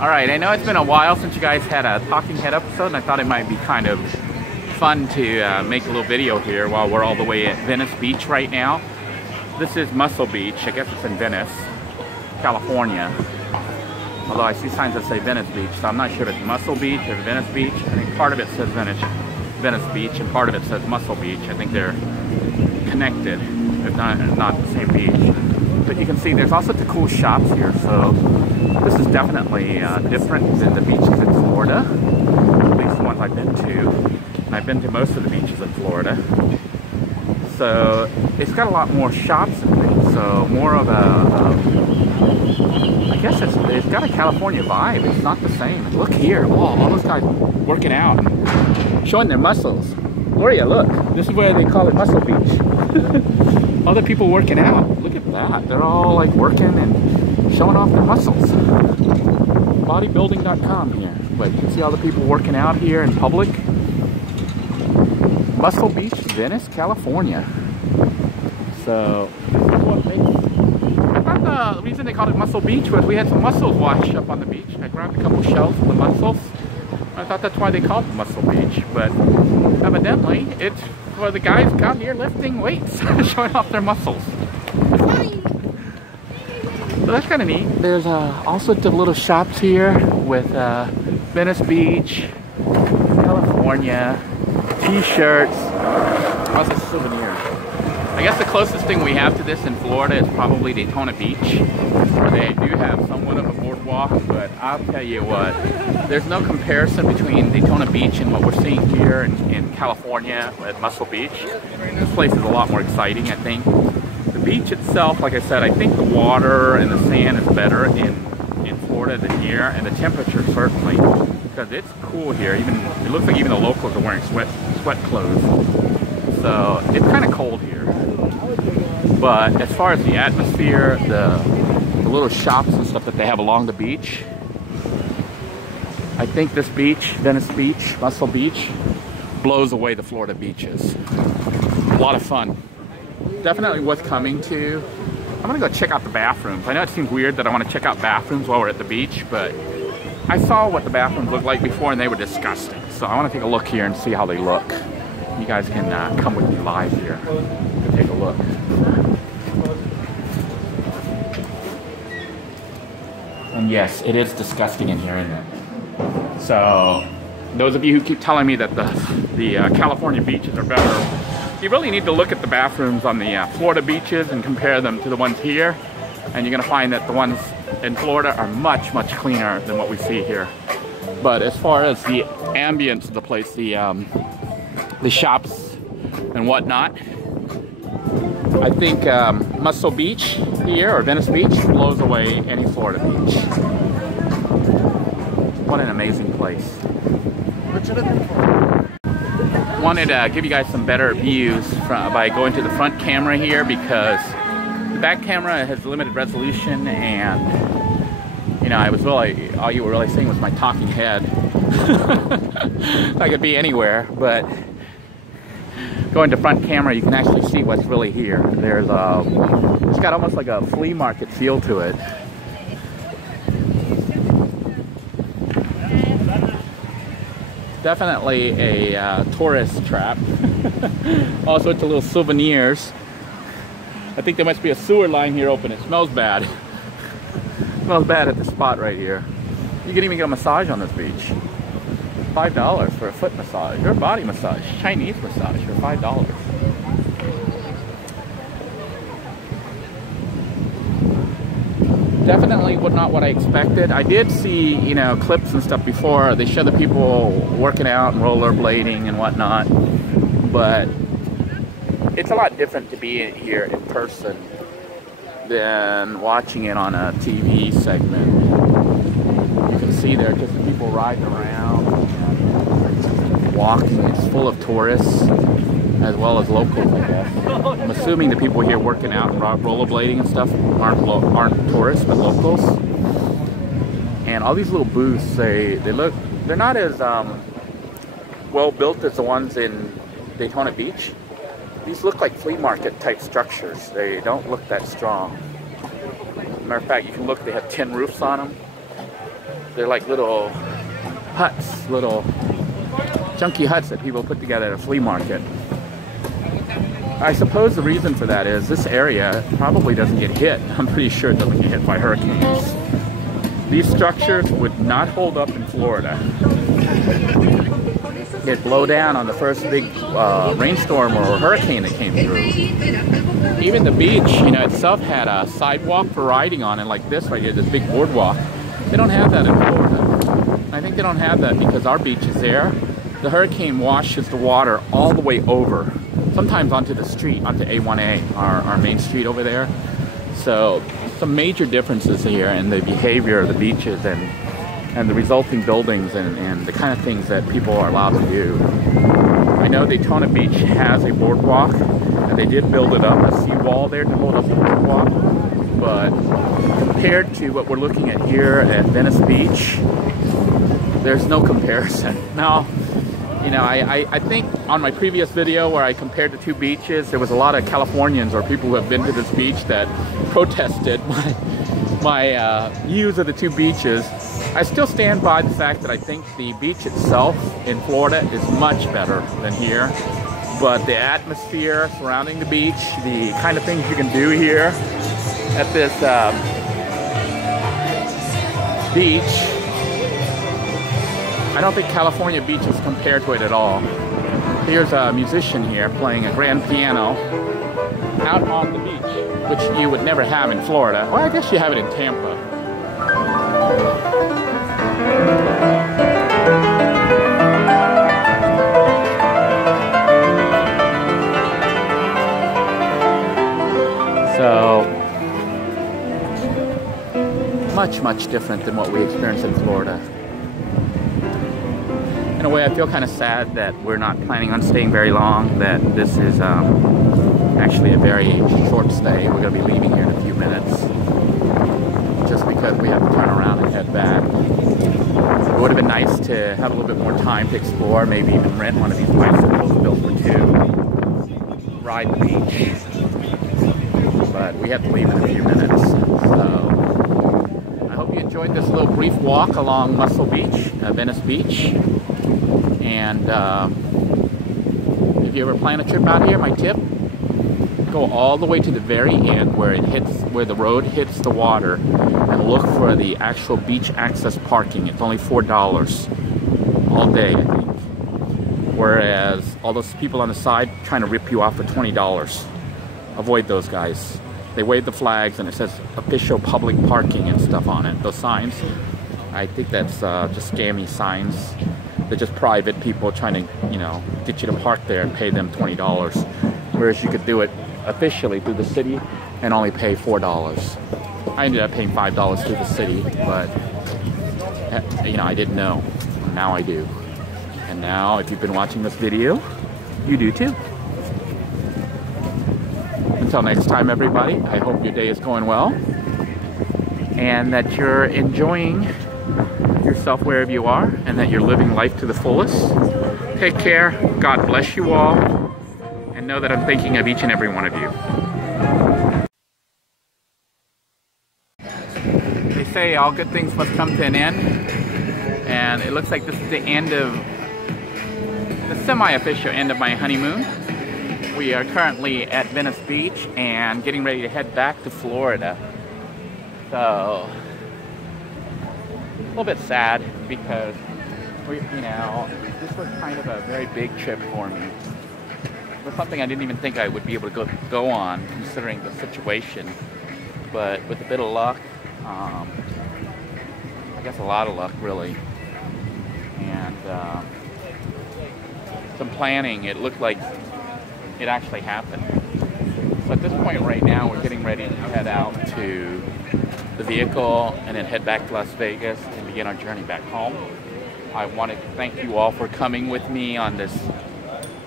Alright, I know it's been a while since you guys had a Talking Head episode, and I thought it might be kind of fun to make a little video here while we're all the way at Venice Beach right now. This is Muscle Beach. I guess it's in Venice, California. Although I see signs that say Venice Beach, so I'm not sure if it's Muscle Beach or Venice Beach. I think part of it says Venice Beach and part of it says Muscle Beach. I think they're connected, if not the same beach. But you can see there's also the cool shops here, so this is definitely different than the beaches in Florida, at least the ones I've been to. And I've been to most of the beaches in Florida. So it's got a lot more shops and things, so more of a, I guess it's got a California vibe. It's not the same. Look here, oh, all those guys working out and showing their muscles. Gloria, look, this is where they call it Muscle Beach. All the people working out, look at that. They're all like working and showing off their muscles. Bodybuilding.com here. But you can see all the people working out here in public. Muscle Beach, Venice, California. So, I thought the reason they called it Muscle Beach was we had some mussels washed up on the beach. I grabbed a couple shells of the mussels. I thought that's why they called it Muscle Beach, but evidently it's for the guys out here lifting weights, showing off their muscles. So that's kind of neat. There's all sorts of little shops here with Venice Beach, California, t-shirts, also souvenirs. I guess the closest thing we have to this in Florida is probably Daytona Beach, where they do have somewhat of a boardwalk, but I'll tell you what, there's no comparison between Daytona Beach and what we're seeing here in California at Muscle Beach. This place is a lot more exciting, I think. The beach itself, like I said, I think the water and the sand is better in Florida than here, and the temperature certainly, because it's cool here. It looks like even the locals are wearing sweat clothes. So it's kind of cold here. But as far as the atmosphere, the little shops and stuff that they have along the beach, I think this beach, Venice Beach, Muscle Beach, blows away the Florida beaches. A lot of fun. Definitely worth coming to. I'm gonna go check out the bathrooms. I know it seems weird that I want to check out bathrooms while we're at the beach, but I saw what the bathrooms looked like before and they were disgusting. So I want to take a look here and see how they look. You guys can come with me live here to take a look. And yes, it is disgusting in here, isn't it? So those of you who keep telling me that the California beaches are better, you really need to look at the bathrooms on the Florida beaches and compare them to the ones here. And you're going to find that the ones in Florida are much, much cleaner than what we see here. But as far as the ambience of the place, the shops and whatnot, I think Muscle Beach here, or Venice Beach, blows away any Florida beach. What an amazing place. What you looking for? Wanted to give you guys some better views by going to the front camera here, because the back camera has limited resolution, and you know, all you were really seeing was my talking head. I could be anywhere, but going to front camera, you can actually see what's really here. It's got almost like a flea market feel to it. Definitely a tourist trap. All sorts of little souvenirs. I think there must be a sewer line here open. It smells bad. It smells bad at the spot right here. You can even get a massage on this beach. $5 for a foot massage or body massage, Chinese massage for $5. Definitely not what I expected. I did see, you know, clips and stuff before. They show the people working out and rollerblading and whatnot, but it's a lot different to be here in person than watching it on a TV segment. You can see there just the people riding around, walking. It's full of tourists as well as locals, I guess. I'm assuming the people here working out and rollerblading and stuff aren't tourists, but locals. And all these little booths, they're not as well built as the ones in Daytona Beach. These look like flea market type structures. They don't look that strong. Matter of fact, you can look, they have tin roofs on them. They're like little huts, little junky huts that people put together at a flea market. I suppose the reason for that is this area probably doesn't get hit. I'm pretty sure it doesn't get hit by hurricanes. These structures would not hold up in Florida. It'd blow down on the first big rainstorm or hurricane that came through. Even the beach, you know, itself had a sidewalk for riding on, and like this right here, this big boardwalk. They don't have that in Florida. I think they don't have that because our beach is there. The hurricane washes the water all the way over, sometimes onto the street, onto A1A, our main street over there. So some major differences here in the behavior of the beaches and the resulting buildings and the kind of things that people are allowed to do. I know Daytona Beach has a boardwalk, and they did build it up, a seawall there to hold up the boardwalk. But compared to what we're looking at here at Venice Beach, there's no comparison. Now, you know, I think on my previous video where I compared the two beaches, there was a lot of Californians or people who have been to this beach that protested my views of the two beaches. I still stand by the fact that I think the beach itself in Florida is much better than here. But the atmosphere surrounding the beach, the kind of things you can do here at this beach, I don't think California beaches compare to it at all. Here's a musician here playing a grand piano out on the beach, which you would never have in Florida. Well, I guess you have it in Tampa. So, much different than what we experience in Florida. In a way, I feel kind of sad that we're not planning on staying very long, that this is actually a very short stay. We're going to be leaving here in a few minutes, just because we have to turn around and head back. It would have been nice to have a little bit more time to explore, maybe even rent one of these bicycles built for two, ride the beach. But we have to leave in a few minutes. So I hope you enjoyed this little brief walk along Muscle Beach, Venice Beach. And if you ever plan a trip out here, my tip, go all the way to the very end where where the road hits the water, and look for the actual beach access parking. It's only $4 all day, I think. Whereas all those people on the side trying to rip you off for $20. Avoid those guys. They wave the flags and it says official public parking and stuff on it. Those signs, I think that's just scammy signs. They're just private people trying to, you know, get you to park there and pay them $20. Whereas you could do it officially through the city and only pay $4. I ended up paying $5 through the city, but you know, I didn't know. Now I do. And now, if you've been watching this video, you do too. Until next time, everybody, I hope your day is going well and that you're enjoying yourself wherever you are and that you're living life to the fullest. Take care. God bless you all. And know that I'm thinking of each and every one of you. They say all good things must come to an end. And it looks like this is the end of the semi-official end of my honeymoon. We are currently at Venice Beach and getting ready to head back to Florida. So, a little bit sad because you know, this was kind of a very big trip for me. It was something I didn't even think I would be able to go on, considering the situation. But with a bit of luck, I guess a lot of luck really, and some planning, it looked like it actually happened. So at this point right now, we're getting ready to head out to the vehicle and then head back to Las Vegas and begin our journey back home. I wanted to thank you all for coming with me on this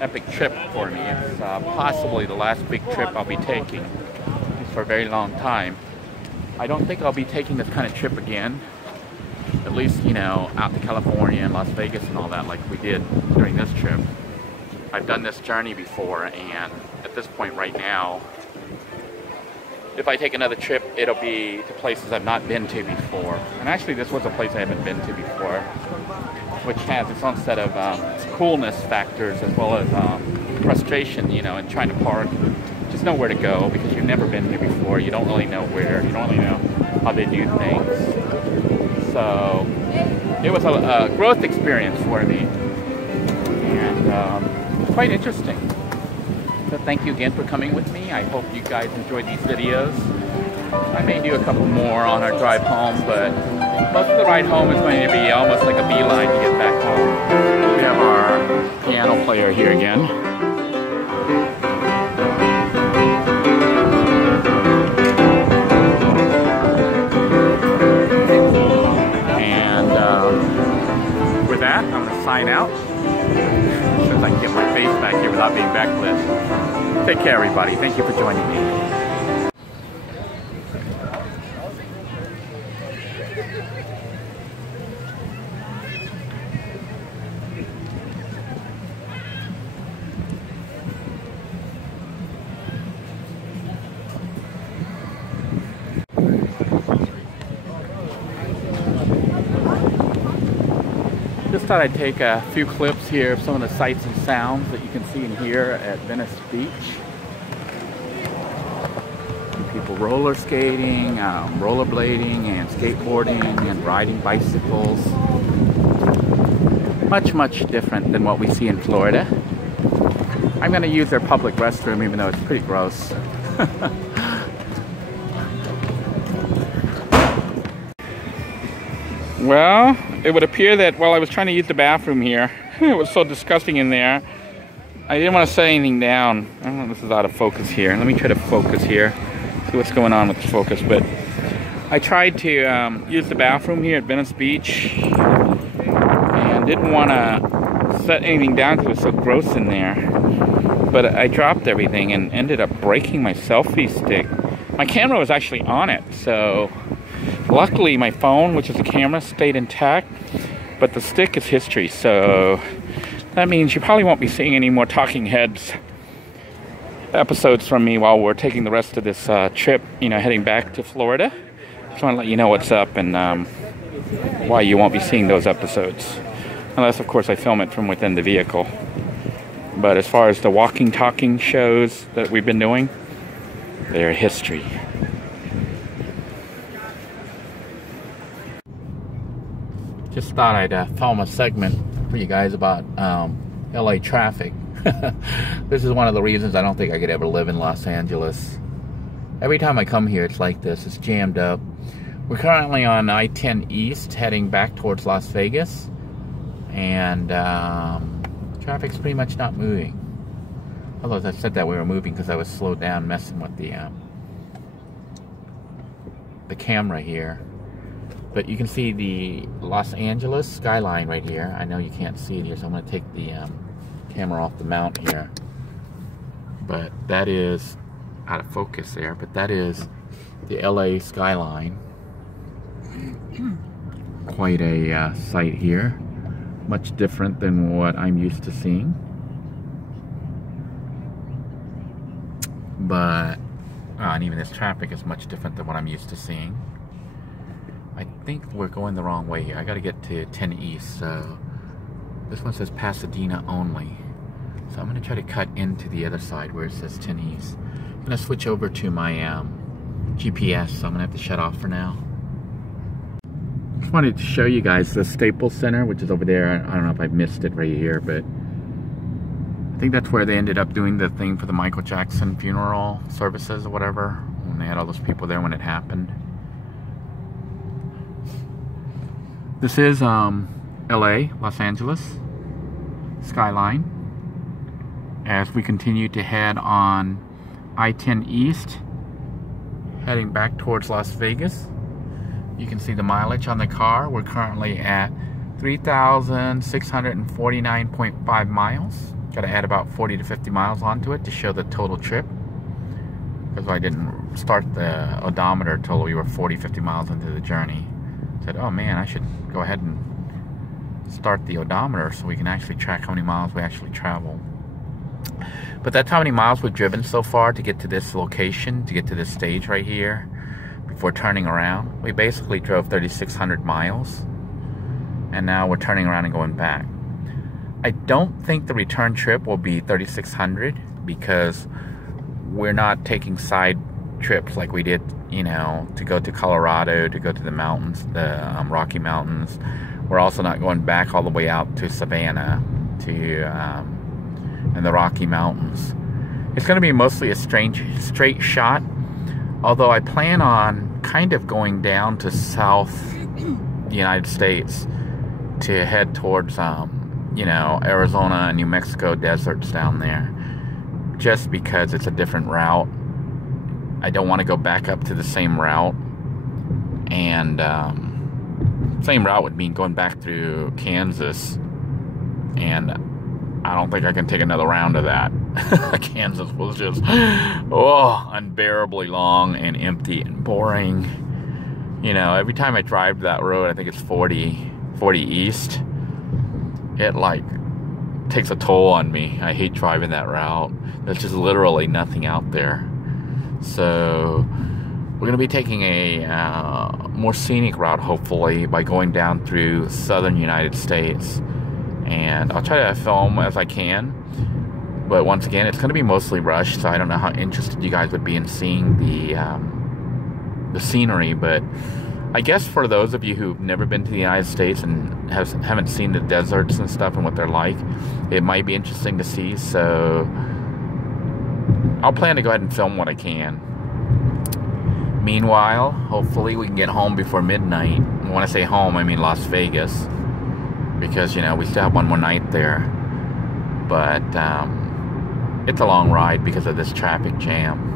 epic trip for me. It's possibly the last big trip I'll be taking for a very long time. I don't think I'll be taking this kind of trip again, at least, you know, out to California and Las Vegas and all that like we did during this trip. I've done this journey before, and at this point right now, if I take another trip, it'll be to places I've not been to before. And actually, this was a place I haven't been to before, which has its own set of coolness factors as well as frustration, you know, in trying to park. Just know where to go because you've never been here before. You don't really know where. You don't really know how they do things. So it was a growth experience for me, and quite interesting. So thank you again for coming with me. I hope you guys enjoyed these videos. I may do a couple more on our drive home, but most of the ride home is going to be almost like a beeline to get back home. We have our piano player here again. And with that, I'm going to sign out. Since I can get my face back here without being backlit. Take care, everybody. Thank you for joining me. Just thought I'd take a few clips here of some of the sights and sounds that you can see and hear at Venice Beach. People roller skating, rollerblading, and skateboarding, and riding bicycles. Much different than what we see in Florida. I'm going to use their public restroom even though it's pretty gross. Well, it would appear that while I was trying to use the bathroom here, it was so disgusting in there, I didn't want to set anything down. I don't know if this is out of focus here. Let me try to focus here, see what's going on with the focus. But I tried to use the bathroom here at Venice Beach and didn't want to set anything down because it was so gross in there. But I dropped everything and ended up breaking my selfie stick. My camera was actually on it, so luckily my phone, which is a camera, stayed intact, but the stick is history, so that means you probably won't be seeing any more Talking Heads episodes from me while we're taking the rest of this trip, you know, heading back to Florida. Just want to let you know what's up and why you won't be seeing those episodes. Unless, of course, I film it from within the vehicle. But as far as the walking, talking shows that we've been doing, they're history. Just thought I'd film a segment for you guys about LA traffic. This is one of the reasons I don't think I could ever live in Los Angeles. Every time I come here, it's like this. It's jammed up. We're currently on I-10 East, heading back towards Las Vegas. And traffic's pretty much not moving. Although I said that we were moving because I was slowed down messing with the camera here. But you can see the Los Angeles skyline right here. I know you can't see it here, so I'm going to take the camera off the mount here. But that is out of focus there, but that is the LA skyline. Quite a sight here. Much different than what I'm used to seeing. But, and even this traffic is much different than what I'm used to seeing. I think we're going the wrong way here. I got to get to 10 East, so this one says Pasadena only. So I'm going to try to cut into the other side where it says 10 East. I'm going to switch over to my GPS, so I'm going to have to shut off for now. Just wanted to show you guys the Staples Center, which is over there. I don't know if I missed it right here, but I think that's where they ended up doing the thing for the Michael Jackson funeral services or whatever, when they had all those people there when it happened. This is LA, Los Angeles skyline. As we continue to head on I-10 East, heading back towards Las Vegas. You can see the mileage on the car. We're currently at 3,649.5 miles. Got to add about 40 to 50 miles onto it to show the total trip. Because I didn't start the odometer until we were 40, 50 miles into the journey. Said, oh man, I should go ahead and start the odometer so we can actually track how many miles we actually travel. But that's how many miles we've driven so far to get to this location, to get to this stage right here, before turning around. We basically drove 3,600 miles, and now we're turning around and going back. I don't think the return trip will be 3,600 because we're not taking side trips like we did, you know, to go to Colorado, to go to the mountains, the Rocky Mountains. We're also not going back all the way out to Savannah, to in the Rocky Mountains. It's going to be mostly a straight shot, although I plan on kind of going down to South United States to head towards you know, Arizona and New Mexico deserts down there, just because it's a different route. I don't want to go back up to the same route, and same route would mean going back through Kansas, and I don't think I can take another round of that. Kansas was just unbearably long and empty and boring. You know, every time I drive that road, I think it's 40 east, it like takes a toll on me. I hate driving that route. There's just literally nothing out there. So we're going to be taking a more scenic route, hopefully, by going down through southern United States. And I'll try to film as I can. But once again, it's going to be mostly rushed, so I don't know how interested you guys would be in seeing the scenery. But I guess for those of you who've never been to the United States and haven't seen the deserts and stuff and what they're like, it might be interesting to see. So I'll plan to go ahead and film what I can. Meanwhile, hopefully we can get home before midnight. And when I say home, I mean Las Vegas, because, you know, we still have one more night there. But it's a long ride because of this traffic jam.